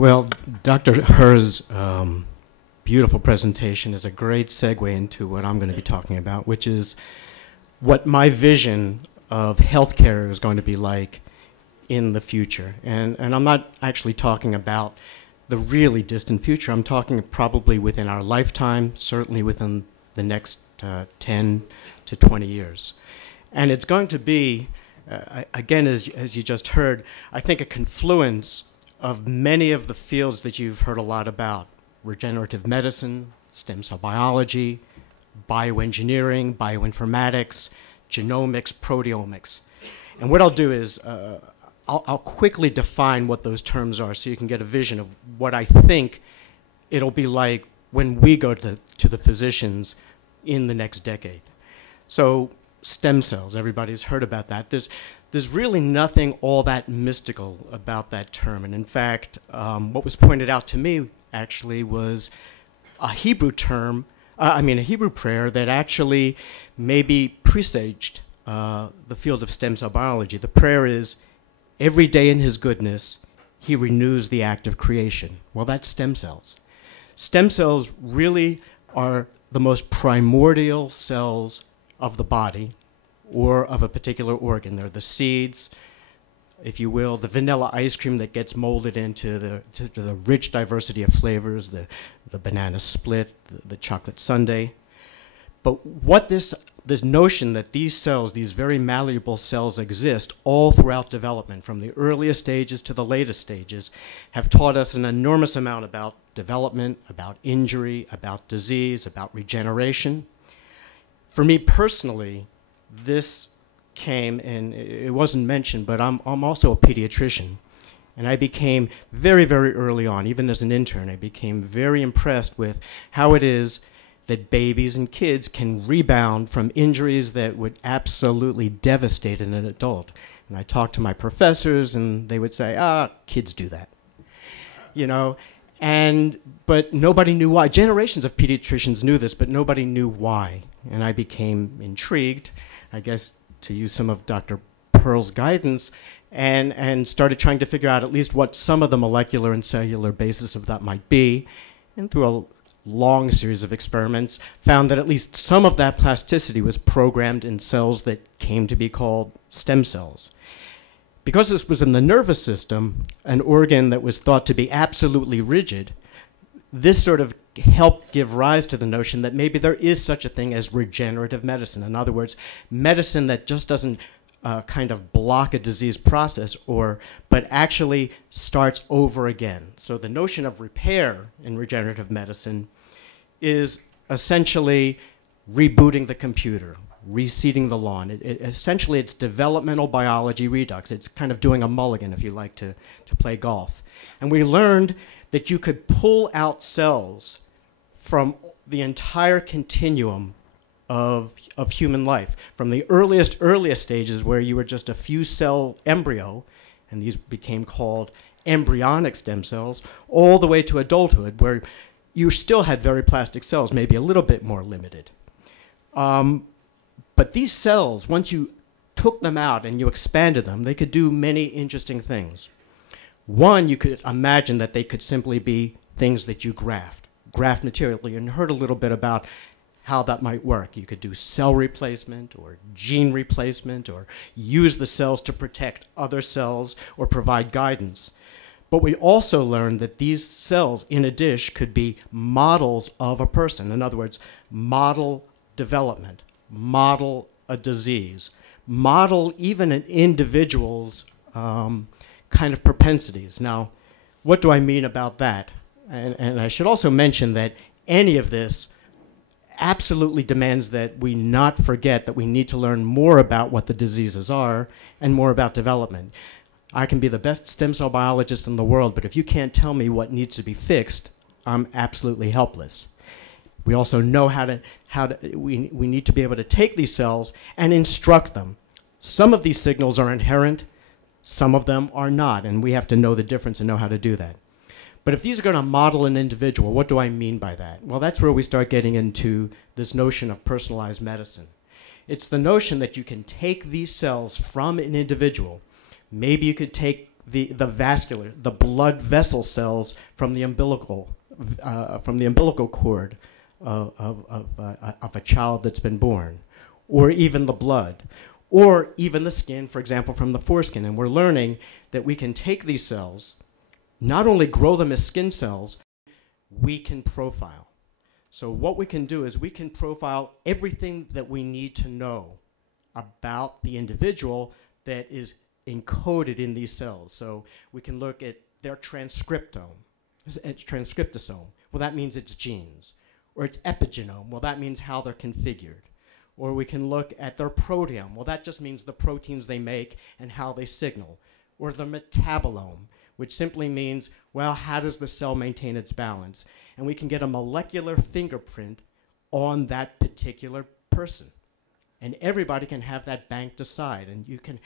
Well, Dr. Herr's beautiful presentation is a great segue into what I'm going to be talking about, which is what my vision of healthcare is going to be like in the future. And I'm not actually talking about the really distant future. I'm talking probably within our lifetime, certainly within the next 10 to 20 years. And it's going to be, again, as you just heard, I think a confluence of many of the fields that you've heard a lot about: regenerative medicine, stem cell biology, bioengineering, bioinformatics, genomics, proteomics. And what I'll do is I'll quickly define what those terms are so you can get a vision of what I think it'll be like when we go to the physicians in the next decade. So stem cells, everybody's heard about that. There's really nothing all that mystical about that term. And in fact, what was pointed out to me actually was a Hebrew term, a Hebrew prayer that actually maybe presaged the field of stem cell biology. The prayer is, "Every day in his goodness, he renews the act of creation." Well, that's stem cells. Stem cells really are the most primordial cells of the body or of a particular organ. They're the seeds, if you will, the vanilla ice cream that gets molded into the rich diversity of flavors, the banana split, the chocolate sundae. But what this notion that these cells, these very malleable cells, exist all throughout development, from the earliest stages to the latest stages, have taught us an enormous amount about development, about injury, about disease, about regeneration. For me personally, this came, and it wasn't mentioned, but I'm also a pediatrician. And I became very, very early on, even as an intern, I became very impressed with how it is that babies and kids can rebound from injuries that would absolutely devastate an adult. And I talked to my professors, and they would say, kids do that. You know, but nobody knew why. Generations of pediatricians knew this, but nobody knew why. And I became intrigued, I guess, to use some of Dr. Pearl's guidance, and started trying to figure out at least what some of the molecular and cellular basis of that might be. And through a long series of experiments, found that at least some of that plasticity was programmed in cells that came to be called stem cells. Because this was in the nervous system, an organ that was thought to be absolutely rigid, this sort of helped give rise to the notion that maybe there is such a thing as regenerative medicine. In other words, medicine that just doesn't kind of block a disease process, but actually starts over again. So the notion of repair in regenerative medicine is essentially rebooting the computer, reseeding the lawn. Essentially, it's developmental biology redux. It's kind of doing a mulligan, if you like to play golf. And we learned that you could pull out cells from the entire continuum of human life, from the earliest stages where you were just a few cell embryo, and these became called embryonic stem cells, all the way to adulthood, where you still had very plastic cells, maybe a little bit more limited. But these cells, once you took them out and you expanded them, they could do many interesting things. One, you could imagine that they could simply be things that you graft material. You heard a little bit about how that might work. You could do cell replacement or gene replacement, or use the cells to protect other cells or provide guidance. But we also learned that these cells in a dish could be models of a person. In other words, model development, model a disease, model even an individual's kind of propensities. Now, what do I mean about that? And I should also mention that any of this absolutely demands that we not forget that we need to learn more about what the diseases are and more about development. I can be the best stem cell biologist in the world, but if you can't tell me what needs to be fixed, I'm absolutely helpless. We also know we need to be able to take these cells and instruct them. Some of these signals are inherent, some of them are not, and we have to know the difference and know how to do that. But if these are going to model an individual, what do I mean by that? Well, that's where we start getting into this notion of personalized medicine. It's the notion that you can take these cells from an individual. Maybe you could take the vascular, the blood vessel cells from the umbilical cord of a child that's been born, or even the blood, or even the skin, for example, from the foreskin. And we're learning that we can take these cells, not only grow them as skin cells, we can profile. So what we can do is we can profile everything that we need to know about the individual that is encoded in these cells. So we can look at their transcriptome. It's transcriptosome. Well, that means it's genes. Or it's epigenome. Well, that means how they're configured. Or we can look at their proteome. Well, that just means the proteins they make and how they signal. Or the metabolome, which simply means, well, how does the cell maintain its balance? And we can get a molecular fingerprint on that particular person. And everybody can have that banked aside. And you can,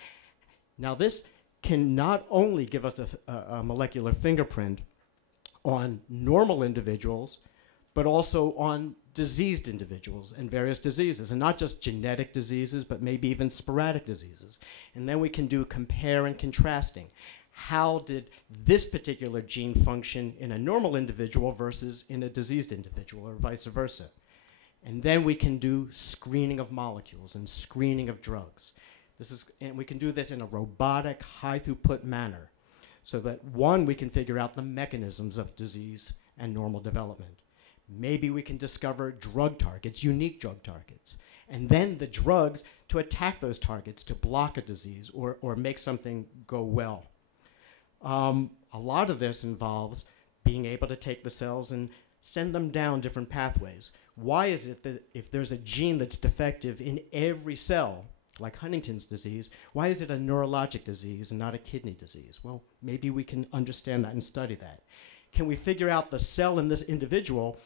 now this can not only give us a molecular fingerprint on normal individuals, but also on diseased individuals and various diseases, and not just genetic diseases, but maybe even sporadic diseases. And then we can do compare and contrasting. How did this particular gene function in a normal individual versus in a diseased individual, or vice versa? And then we can do screening of molecules and screening of drugs. And we can do this in a robotic, high-throughput manner, so that, one, we can figure out the mechanisms of disease and normal development. Maybe we can discover drug targets, unique drug targets, and then the drugs to attack those targets, to block a disease or make something go well. A lot of this involves being able to take the cells and send them down different pathways. Why is it that if there's a gene that's defective in every cell, like Huntington's disease, why is it a neurologic disease and not a kidney disease? Well, maybe we can understand that and study that. Can we figure out the cell in this individual,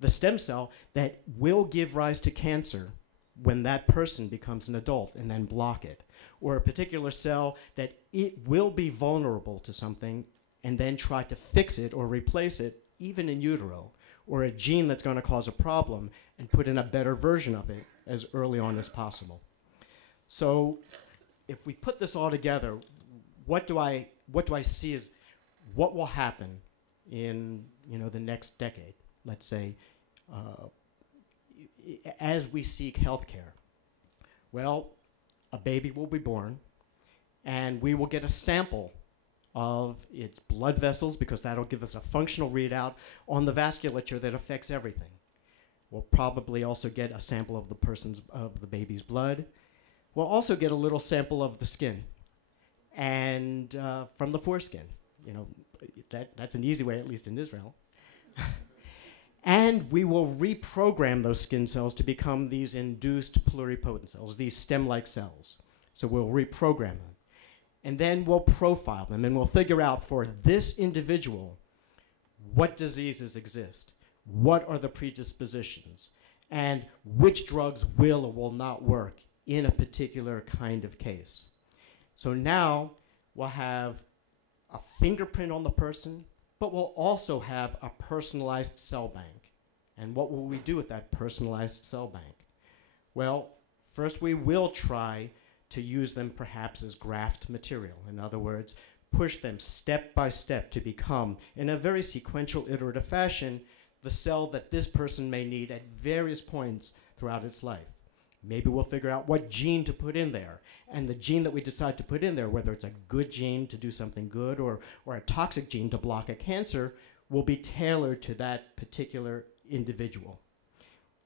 the stem cell, that will give rise to cancer when that person becomes an adult, and then block it? Or a particular cell that it will be vulnerable to something and then try to fix it or replace it, even in utero? Or a gene that's going to cause a problem and put in a better version of it as early on as possible. So if we put this all together, what do I see as what will happen in the next decade, let's say, as we seek healthcare? Well, a baby will be born, and we will get a sample of its blood vessels, because that'll give us a functional readout on the vasculature that affects everything. We'll probably also get a sample of the baby's blood. We'll also get a little sample of the skin and from the foreskin. That's an easy way, at least in Israel. And we will reprogram those skin cells to become these induced pluripotent cells, these stem-like cells. So we'll reprogram them. And then we'll profile them, and we'll figure out for this individual what diseases exist, what are the predispositions, and which drugs will or will not work in a particular kind of case. So now we'll have a fingerprint on the person, but we'll also have a personalized cell bank. And what will we do with that personalized cell bank? Well, first we will try to use them perhaps as graft material. In other words, push them step by step to become, in a very sequential, iterative fashion, the cell that this person may need at various points throughout its life. Maybe we'll figure out what gene to put in there. And the gene that we decide to put in there, whether it's a good gene to do something good or a toxic gene to block a cancer, will be tailored to that particular individual.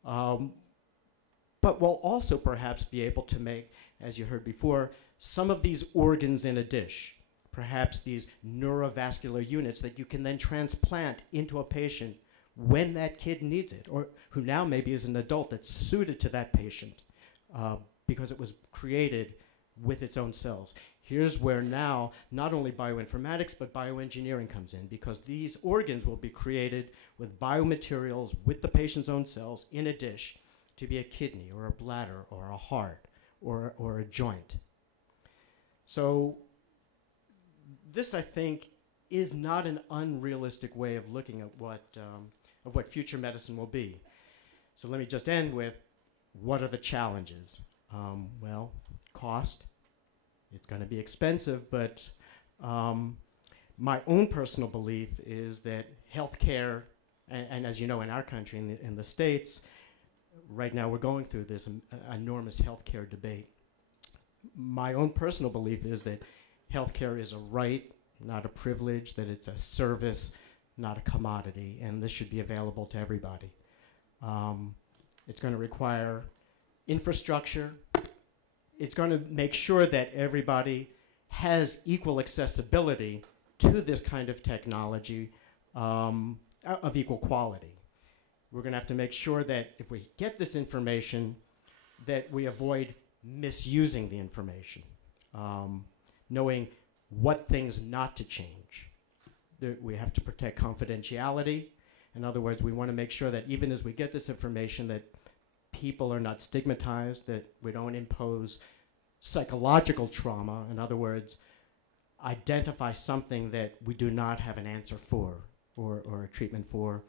But we'll also perhaps be able to make, as you heard before, some of these organs in a dish. Perhaps these neurovascular units that you can then transplant into a patient when that kid needs it, or who now maybe is an adult that's suited to that patient because it was created with its own cells. Here's where now not only bioinformatics but bioengineering comes in, because these organs will be created with biomaterials with the patient's own cells in a dish to be a kidney or a bladder or a heart or a joint. So this, I think, is not an unrealistic way of looking at what future medicine will be. So let me just end with, what are the challenges? Well, cost. It's going to be expensive, but My own personal belief is that healthcare, and as you know, in our country, in the States, right now we're going through this enormous healthcare debate. My own personal belief is that healthcare is a right, not a privilege, that it's a service, not a commodity, and this should be available to everybody. It's going to require infrastructure. It's going to make sure that everybody has equal accessibility to this kind of technology of equal quality. We're going to have to make sure that if we get this information, that we avoid misusing the information, knowing what things not to change. We have to protect confidentiality. In other words, we want to make sure that even as we get this information, that people are not stigmatized, that we don't impose psychological trauma. In other words, identify something that we do not have an answer for or a treatment for.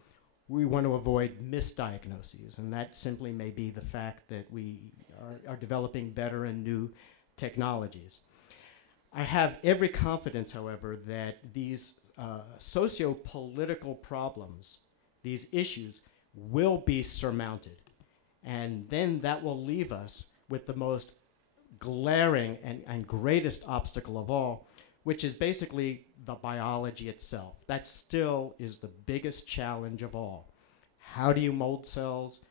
We want to avoid misdiagnoses, and that simply may be the fact that we are developing better and new technologies. I have every confidence, however, that these socio-political problems, these issues, will be surmounted. And then that will leave us with the most glaring and greatest obstacle of all, which is basically the biology itself. That still is the biggest challenge of all. How do you mold cells?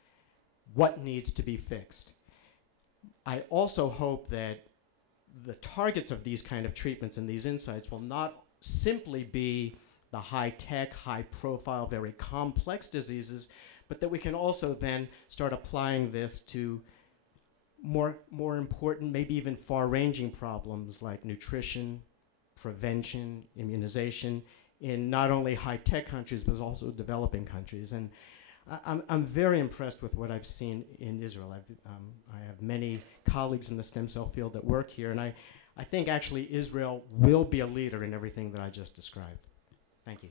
What needs to be fixed? I also hope that the targets of these kind of treatments and these insights will not simply be the high-tech, high-profile, very complex diseases, but that we can also then start applying this to more important, maybe even far-ranging problems like nutrition, prevention, immunization, in not only high-tech countries, but also developing countries. And I'm very impressed with what I've seen in Israel. I have many colleagues in the stem cell field that work here, and I think actually Israel will be a leader in everything that I just described. Thank you.